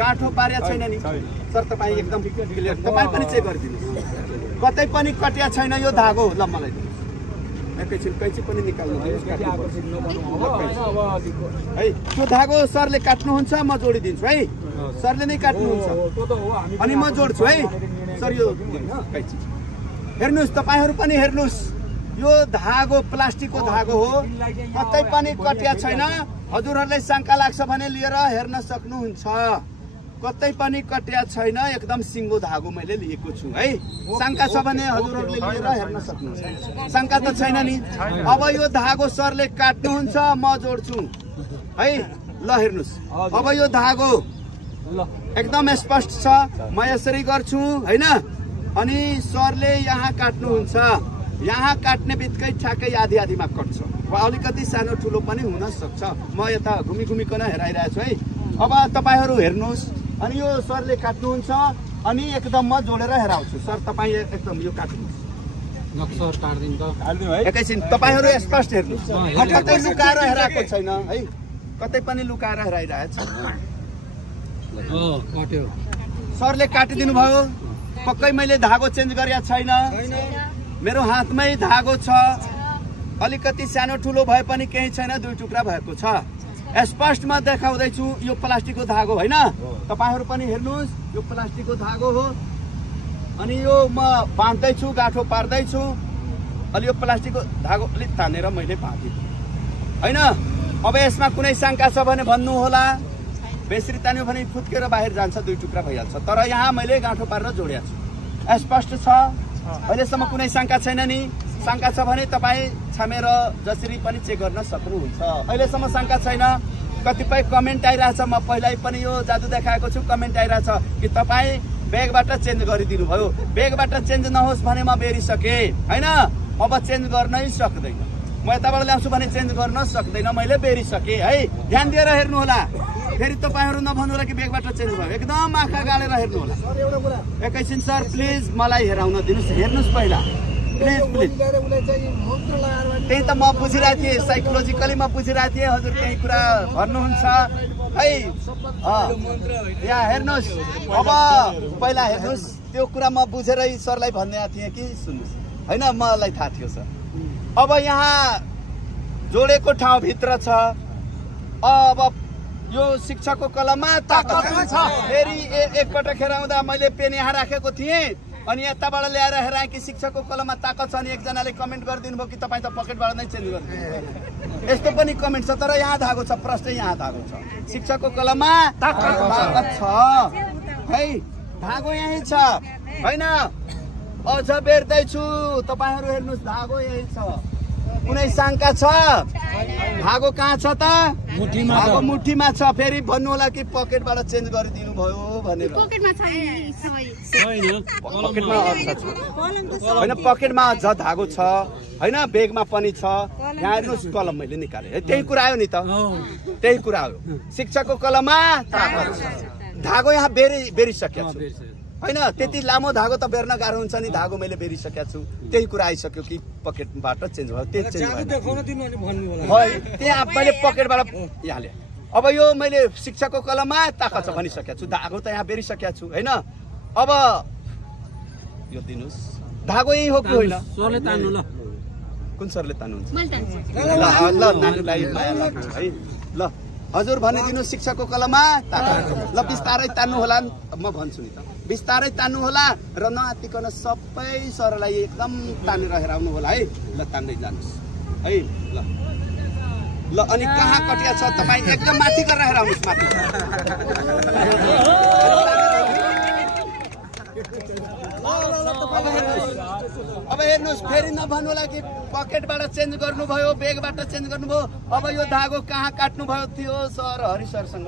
गाँठो पार्या छैन नि सर तपाईँ एकदम क्लियर तपाईँ पनि चेक गरिदिनुहोस् कतै पनि कटिया छैन यो धागो ल मलाई एकैछिन कैँची पनि निकाल्नु है त्यो धागो सरले काट्नुहुन्छ म जोडिदिन्छु है सरले नै काट्नुहुन्छ अनि म जोड्छु है सर यो कैँची हेर्नुहोस् तपाईहरू पनि हेर्नुहोस् यो धागो प्लास्टिकको धागो हो कतै पनि कटिया छैन हजुरहरूलाई शंका लाग्छ भने लिएर हेर्न सक्नुहुन्छ कतै पनि कटिया छैन एकदम सिङ्गो धागो मैले लिएको छु है शंका छ भने हजुरहरूले लिएर हेर्न सक्नुहुन्छ शंका त छैन नि अब यो धागो सरले काट्नुहुन्छ म जोड्छु है ल हेर्नुस् अब यो धागो एकदम स्पष्ट छ म यसरी गर्छु हैन अनि सरले यहाँ काट्नुहुन्छ यहाँ काट्ने बित्तिकै ठ्याक्कै आधी आधीमा कट्छ वा अलिकति सानो ठुलो पनि हुन सक्छ म यता घुमिकन हेराइरहेको छु है अब तपाईहरू हेर्नुहोस् अनि यो सरले काट्नुहुन्छ अनि एकदम म जोडेर हेराउँछु सर तपाईँ एकदम यो काट्नुहोस् एकैछिन तपाईहरू स्पष्ट हेर्नुहोस् कतै लुकाएर हेराएको छैन है कतै पनि लुकाएर हेराइरहेको छ सरले काटिदिनु भयो पक्कै मैले धागो चेन्ज गरेको छैन मेरो हातमै धागो छ अलिकति सानो ठुलो भए पनि केही छैन दुई टुक्रा भएको छ स्पष्टमा देखाउँदैछु यो प्लास्टिकको धागो हैन तपाईहरू पनि हेर्नुहोस् यो प्लास्टिकको धागो हो अनि यो म बाँध्दैछु गाँठो पार्दैछु अलि यो प्लास्टिकको धागो अलिक तानेर मैले बाँधेँ हैन अब यसमा कुनै शंका छ भने भन्नु होला बेसरी तान्यो भने फुत्केर बाहिर जान्छ दुई टुक्रा भइहाल्छ तर यहाँ मैले गाँठो पारेर जोडेको छु स्पष्ट छ अहिलेसम्म कुनै शंका छैन नि शंका छ भने तपाईँ छामेर जसरी पनि चेक गर्न सक्नुहुन्छ अहिलेसम्म शंका छैन कतिपय कमेन्ट आइरहेछ म पहिल्यै पनि यो जादु देखाएको छु कमेन्ट आइरहेछ कि तपाईँ ब्यागबाट चेन्ज गरिदिनु भयो ब्यागबाट चेन्ज नहोस् भने म बेरिसकेँ हैन अब चेन्ज गर्नै सक्दैन म यताबाट ल्याउँछु भने चेन्ज गर्न सक्दैन मैले बेरिसकेँ है ध्यान दिएर हेर्नु होला फेरि तपाईहरू नभन्नु होला कि ब्यागबाट चेन्ज भयो एकदम आँखा गालेर हेर्नु होला एकैछिन सर प्लिज मलाई हेराउन दिनुहोस् हेर्नुहोस् पहिला प्लिज त्यही त म बुझिरहेको थिएँ साइकोलोजिकली म बुझिरहेको थिएँ हजुर केही कुरा भन्नुहुन्छ है यहाँ हेर्नुहोस् अब पहिला हेर्नुहोस् त्यो कुरा म बुझेरै सरलाई भन्ने थिएँ कि सुन्नुहोस् हैन मलाई थाहा थियो सर अब यहाँ जोडेको ठाउँभित्र छ अब यो शिक्षकको कलममा ताकत छ फेरि एकपटक हेराउँदा मैले पेन यहाँ राखेको थिएँ अनि यताबाट ल्याएर हेराएँ कि शिक्षकको कलममा ताकत छ अनि एकजनाले कमेन्ट गरिदिनु भयो कि तपाईँ त पकेटबाट नै चेन्ज गर्नु यस्तो पनि कमेन्ट छ तर यहाँ धागो छ प्रश्न यहाँ धागो छ शिक्षकको कलममा ताकत छ है धागो यही छ हैन अझ बेर्दैछु तपाईहरू हेर्नुहोस् धागो यही छ कुनै शंका छ धागो कहाँ छ त धागो मुठीमा छ फेरि भन्नु होला कि पकेटबाट चेन्ज गरिदिनु भयो भनेर हैन पकेटमा अझ धागो छ हैन ब्यागमा पनि छ यहाँ हेर्नुहोस् कलम मैले निकालेँ त्यही कुरा आयो नि त त्यही कुरा आयो शिक्षकको कलममा ताकत छ धागो यहाँ बेरिसकेको छु हैन त्यति लामो धागो त बेर्न गाह्रो हुन्छ नि धागो मैले बेरिसकेको छु त्यही कुरा आइसक्यो कि पकेटबाट चेन्ज भयो त्यही चेन्ज भयो त्यहाँ मैले पकेटबाट यहाँ ले अब यो मैले शिक्षकको कलममा ताकत छ भनिसकेको छु धागो त यहाँ बेरिसकेको छु हैन अब यो दिनुस् धागो यही हो कि होइन सरले तान्नु ल कुन सरले तान्नुहुन्छ ल नानीलाई माया लाग्छ है ल हजुर भनिदिनु शिक्षकको कलममा ताकत ल बिस्तारै तान्नु होला म भन्छु नि त बिस्तारै तान्नु होला र नआत्तिकन सबै सरलाई एकदम तानेर हेराउनु होला है ल तान्दै जानुस् है ल अनि कहाँ कटिया छ तपाईँ एकदम माथि गरेर हेराउनुस् माथि अब हेर्नुहोस् फेरि नभन्नु होला कि पकेटबाट चेन्ज गर्नुभयो ब्यागबाट चेन्ज गर्नुभयो अब यो धागो कहाँ काट्नु भयो थियो सर हरि सरसँग